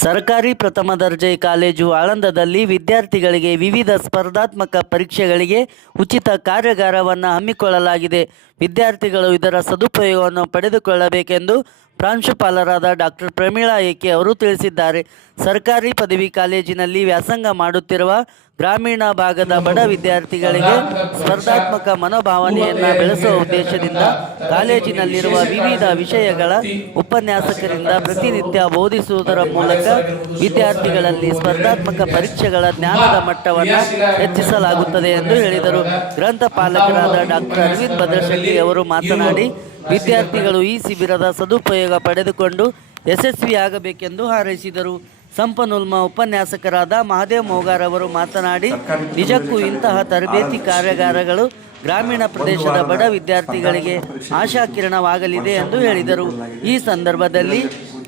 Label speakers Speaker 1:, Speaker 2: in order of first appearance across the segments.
Speaker 1: ಸರ್ಕಾರಿ ಪ್ರಥಮ ದರ್ಜೆ ಕಾಲೇಜು ಆಳಂದದಲ್ಲಿ ವಿದ್ಯಾರ್ಥಿಗಳಿಗೆ ವಿವಿಧ ಸ್ಪರ್ಧಾತ್ಮಕ ಪರೀಕ್ಷೆಗಳಿಗೆ ಉಚಿತ ಕಾರ್ಯಾಗಾರವನ್ನು ಹಮ್ಮಿಕೊಳ್ಳಲಾಗಿದೆ. ವಿದ್ಯಾರ್ಥಿಗಳು ಇದರ ಸದುಪಯೋಗವನ್ನು ಪಡೆದುಕೊಳ್ಳಬೇಕೆಂದು ಪ್ರಾಂಶುಪಾಲರಾದ ಡಾಕ್ಟರ್ ಪ್ರಮೀಳಾ ಏಕೆ ಅವರು ತಿಳಿಸಿದ್ದಾರೆ. ಸರ್ಕಾರಿ ಪದವಿ ಕಾಲೇಜಿನಲ್ಲಿ ವ್ಯಾಸಂಗ ಮಾಡುತ್ತಿರುವ ಗ್ರಾಮೀಣ ಭಾಗದ ಬಡ ವಿದ್ಯಾರ್ಥಿಗಳಿಗೆ ಸ್ಪರ್ಧಾತ್ಮಕ ಮನೋಭಾವನೆಯನ್ನು ಬೆಳೆಸುವ ಉದ್ದೇಶದಿಂದ ಕಾಲೇಜಿನಲ್ಲಿರುವ ವಿವಿಧ ವಿಷಯಗಳ ಉಪನ್ಯಾಸಕರಿಂದ ಪ್ರತಿನಿತ್ಯ ಬೋಧಿಸುವುದರ ಮೂಲಕ ವಿದ್ಯಾರ್ಥಿಗಳಲ್ಲಿ ಸ್ಪರ್ಧಾತ್ಮಕ ಪರೀಕ್ಷೆಗಳ ಜ್ಞಾನದ ಮಟ್ಟವನ್ನು ಹೆಚ್ಚಿಸಲಾಗುತ್ತದೆ ಎಂದು ಹೇಳಿದರು. ಗ್ರಂಥಪಾಲಕರಾದ ಡಾಕ್ಟರ್ ಅರವಿಂದ್ ಭದ್ರಶೆಟ್ಟಿ ಅವರು ಮಾತನಾಡಿ, ವಿದ್ಯಾರ್ಥಿಗಳು ಈ ಶಿಬಿರದ ಸದುಪಯೋಗ ಪಡೆದುಕೊಂಡು ಯಶಸ್ವಿಯಾಗಬೇಕೆಂದು ಹಾರೈಸಿದರು. ಸಂಪನ್ಮೂಲ ಉಪನ್ಯಾಸಕರಾದ ಮಹಾದೇವ್ ಮೋಗಾರ್ ಅವರು ಮಾತನಾಡಿ, ನಿಜಕ್ಕೂ ಇಂತಹ ತರಬೇತಿ ಕಾರ್ಯಾಗಾರಗಳು ಗ್ರಾಮೀಣ ಪ್ರದೇಶದ ಬಡ ವಿದ್ಯಾರ್ಥಿಗಳಿಗೆ ಆಶಾಕಿರಣವಾಗಲಿದೆ ಎಂದು ಹೇಳಿದರು. ಈ ಸಂದರ್ಭದಲ್ಲಿ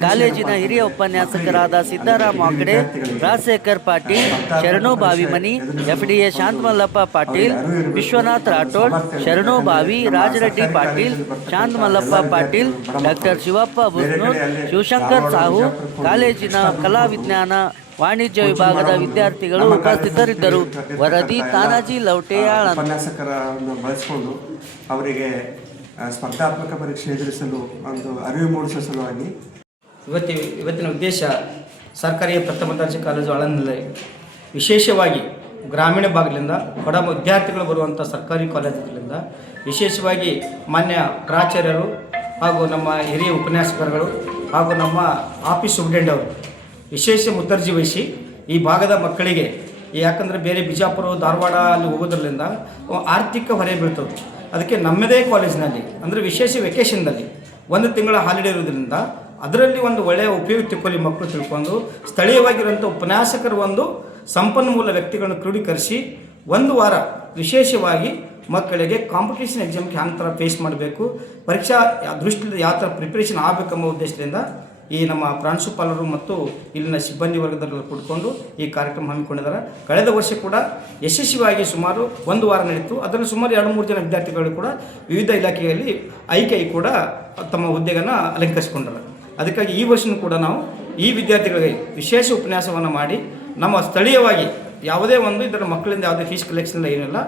Speaker 1: ಕಾಲೇಜಿನ ಹಿರಿಯ ಉಪನ್ಯಾಸಕರಾದ ಸಿದ್ದಾರಾಮ್ ವಾಕಡೆ ರಾಜಶೇಖರ್ ಪಾಟೀಲ್, ಶರಣು ಬಾವಿಮನಿ ಎಫ್ಡಿಎ ಶಾಂತಮಲ್ಲಪ್ಪ ಪಾಟೀಲ್, ವಿಶ್ವನಾಥ್ ರಾಠೋಡ್, ಶರಣು ಬಾವಿ, ರಾಜರೆಡ್ಡಿ ಪಾಟೀಲ್, ಶಾಂತಮಲ್ಲಪ್ಪ ಪಾಟೀಲ್, ಡಾಕ್ಟರ್ ಶಿವಪ್ಪ ಬುಸ್ನೂರ್ ಶಿವಶಂಕರ್ ಸಾಹು, ಕಾಲೇಜಿನ ಕಲಾ ವಿಜ್ಞಾನ, ವಾಣಿಜ್ಯ ವಿಭಾಗದ ವಿದ್ಯಾರ್ಥಿಗಳು ಉಪಸ್ಥಿತರಿದ್ದರು. ವರದಿ ತಾನಾಜಿ ಲೌಟೆಯಾಳ
Speaker 2: ಉಪನ್ಯಾಸಕರನ್ನು ಬಳಸಿಕೊಂಡು ಅವರಿಗೆ ಸ್ಪರ್ಧಾತ್ಮಕ ಪರೀಕ್ಷೆ ಎದುರಿಸಲು ಒಂದು ಅರಿವು ಮೂಡಿಸುವ ಸಲುವಾಗಿ
Speaker 3: ಇವತ್ತಿ ಇವತ್ತಿನ ಉದ್ದೇಶ ಸರ್ಕಾರಿ ಪ್ರಥಮ ದರ್ಜೆ ಕಾಲೇಜು ಆಳಂದಲ್ಲಿ ವಿಶೇಷವಾಗಿ ಗ್ರಾಮೀಣ ಭಾಗದಿಂದ ಬಡ ವಿದ್ಯಾರ್ಥಿಗಳು ಬರುವಂಥ ಸರ್ಕಾರಿ ಕಾಲೇಜುಗಳಿಂದ ವಿಶೇಷವಾಗಿ ಮಾನ್ಯ ಪ್ರಾಚಾರ್ಯರು ಹಾಗೂ ನಮ್ಮ ಹಿರಿಯ ಉಪನ್ಯಾಸಕರುಗಳು ಹಾಗೂ ನಮ್ಮ ಆಫೀಸ್ ಸೂಪ್ರೆಂಟ್ ಅವರು ವಿಶೇಷ ಮುತರ್ಜಿ ವಹಿಸಿ ಈ ಭಾಗದ ಮಕ್ಕಳಿಗೆ ಯಾಕಂದರೆ ಬೇರೆ ಬಿಜಾಪುರ, ಧಾರವಾಡ ಅಲ್ಲಿ ಹೋಗೋದ್ರಿಂದ ಆರ್ಥಿಕ ಹೊರೆ ಬೀಳ್ತದೆ. ಅದಕ್ಕೆ ನಮ್ಮದೇ ಕಾಲೇಜಿನಲ್ಲಿ, ಅಂದರೆ ವಿಶೇಷ ವೆಕೇಷನ್ನಲ್ಲಿ ಒಂದು ತಿಂಗಳ ಹಾಲಿಡೇ ಇರೋದ್ರಿಂದ ಅದರಲ್ಲಿ ಒಂದು ಒಳ್ಳೆಯ ಉಪಯುಕ್ತ ತಿಳ್ಕೊಳ್ಳಿ ಮಕ್ಕಳು ತಿಳ್ಕೊಂಡು ಸ್ಥಳೀಯವಾಗಿರುವಂಥ ಉಪನ್ಯಾಸಕರು ಒಂದು ಸಂಪನ್ಮೂಲ ವ್ಯಕ್ತಿಗಳನ್ನು ಕ್ರೋಢೀಕರಿಸಿ ಒಂದು ವಾರ ವಿಶೇಷವಾಗಿ ಮಕ್ಕಳಿಗೆ ಕಾಂಪಿಟೇಷನ್ ಎಕ್ಸಾಮ್ಗೆ ಯಾವ ಥರ ಫೇಸ್ ಮಾಡಬೇಕು, ಪರೀಕ್ಷಾ ದೃಷ್ಟಿಯಿಂದ ಯಾವ ಥರ ಪ್ರಿಪ್ರೇಷನ್ ಆಗಬೇಕೆಂಬ ಉದ್ದೇಶದಿಂದ ಈ ನಮ್ಮ ಪ್ರಾಂಶುಪಾಲರು ಮತ್ತು ಇಲ್ಲಿನ ಸಿಬ್ಬಂದಿ ವರ್ಗದವರು ಕೂಡಿಕೊಂಡು ಈ ಕಾರ್ಯಕ್ರಮ ಹಮ್ಮಿಕೊಂಡಿದ್ದಾರೆ. ಕಳೆದ ವರ್ಷ ಕೂಡ ಯಶಸ್ವಿಯಾಗಿ ಸುಮಾರು ಒಂದು ವಾರ ನಡೀತು. ಅದರಲ್ಲಿ ಸುಮಾರು ಎರಡು ಮೂರು ಜನ ವಿದ್ಯಾರ್ಥಿಗಳು ಕೂಡ ವಿವಿಧ ಇಲಾಖೆಯಲ್ಲಿ ಆಯ್ಕೆ ಕೂಡ ತಮ್ಮ ಹುದ್ದೆಯನ್ನು ಅಲಂಕರಿಸಿಕೊಂಡರು. ಅದಕ್ಕಾಗಿ ಈ ವರ್ಷನೂ ಕೂಡ ನಾವು ಈ ವಿದ್ಯಾರ್ಥಿಗಳಿಗೆ ವಿಶೇಷ ಉಪನ್ಯಾಸವನ್ನು ಮಾಡಿ ನಮ್ಮ ಸ್ಥಳೀಯವಾಗಿ ಯಾವುದೇ ಒಂದು ಇದರ ಮಕ್ಕಳಿಂದ ಯಾವುದೇ ಫೀಸ್ ಕಲೆಕ್ಷನ್ ಏನಿಲ್ಲ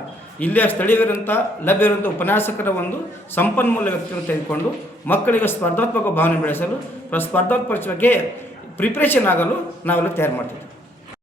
Speaker 3: ಇಲ್ಲಿಯ ಸ್ಥಳೀಯವಿರುವಂಥ ಲಭ್ಯವಿರುವಂಥ ಉಪನ್ಯಾಸಕರ ಒಂದು ಸಂಪನ್ಮೂಲ ವ್ಯಕ್ತಿಯನ್ನು ತೆಗೆದುಕೊಂಡು ಮಕ್ಕಳಿಗೆ ಸ್ಪರ್ಧಾತ್ಮಕ ಭಾವನೆ ಬೆಳೆಸಲು ಸ್ಪರ್ಧಾತ್ಮಕ ಬಗ್ಗೆ ಪ್ರಿಪ್ರೇಷನ್ ಆಗಲು ನಾವೆಲ್ಲ ತಯಾರು ಮಾಡ್ತಿದ್ವಿ